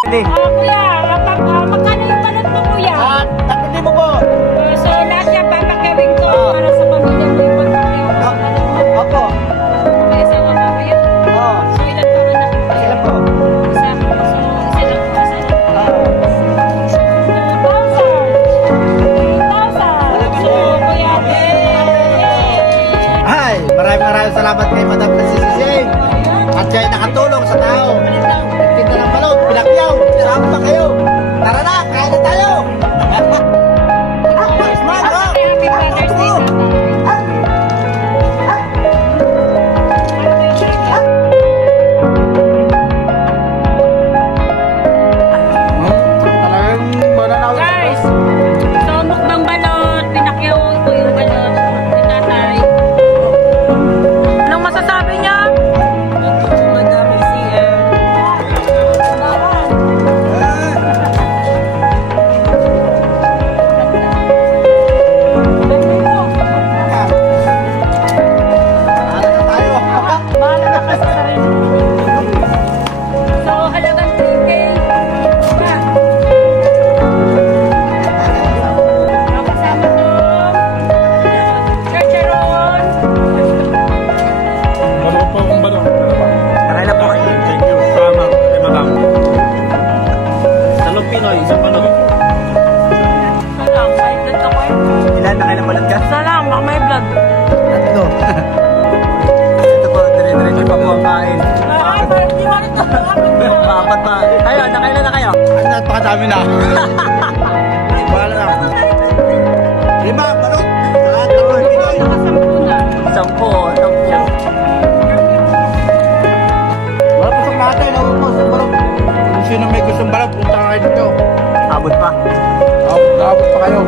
Hindi. Kuya, magkano yung balot mo, kuya? 3,000 po. So, lahat yan papagawin ko para sa pamilya mo yung pagkakayo ng balot mo. Opo. May asawa ka ba yun? Oo. So, ilan taon na? Sila po. Isa. So, isa lang po. Isa lang. Oo. 2,000. So, kuya, Ay, maraming salamat kay Madam Nasisising. At siya ay nakatulong sa tao. Nagtinda ng balot, pinakyaw. Saan pa kayo? Tara na, kaya na tayo. Happy Father's Day, guys, so mukbang balot, pinakyaw ko yung balot ni tatay. Anong masasabi niya? Madami CM. Bahala na ka sa sarili mo. So, halagang 3K. Kasama ko, Sir Sharon. Balo po akong balo. Tara na po kayo. Thank you. Salamat kay Madam. Salog Pinoy, isang balo. Salam, may vlog ako eh. Ilan na kayo ng balot ka? Salam, baka may vlog. Tatlo. Ito po, dire-diretso pa po ang kain. Ay, parang di ba nito? Apat pa. Kayo, nakailan na kayo? Ay, napakadami na. Wala na. 5 balot. Lahat ng mga Pinoy. Nakasampu na. 10. Wala pasok natin. Naubos ang balot. Kung sino may gustong balot, punta kayo dito. Abot pa. Abot pa kayo.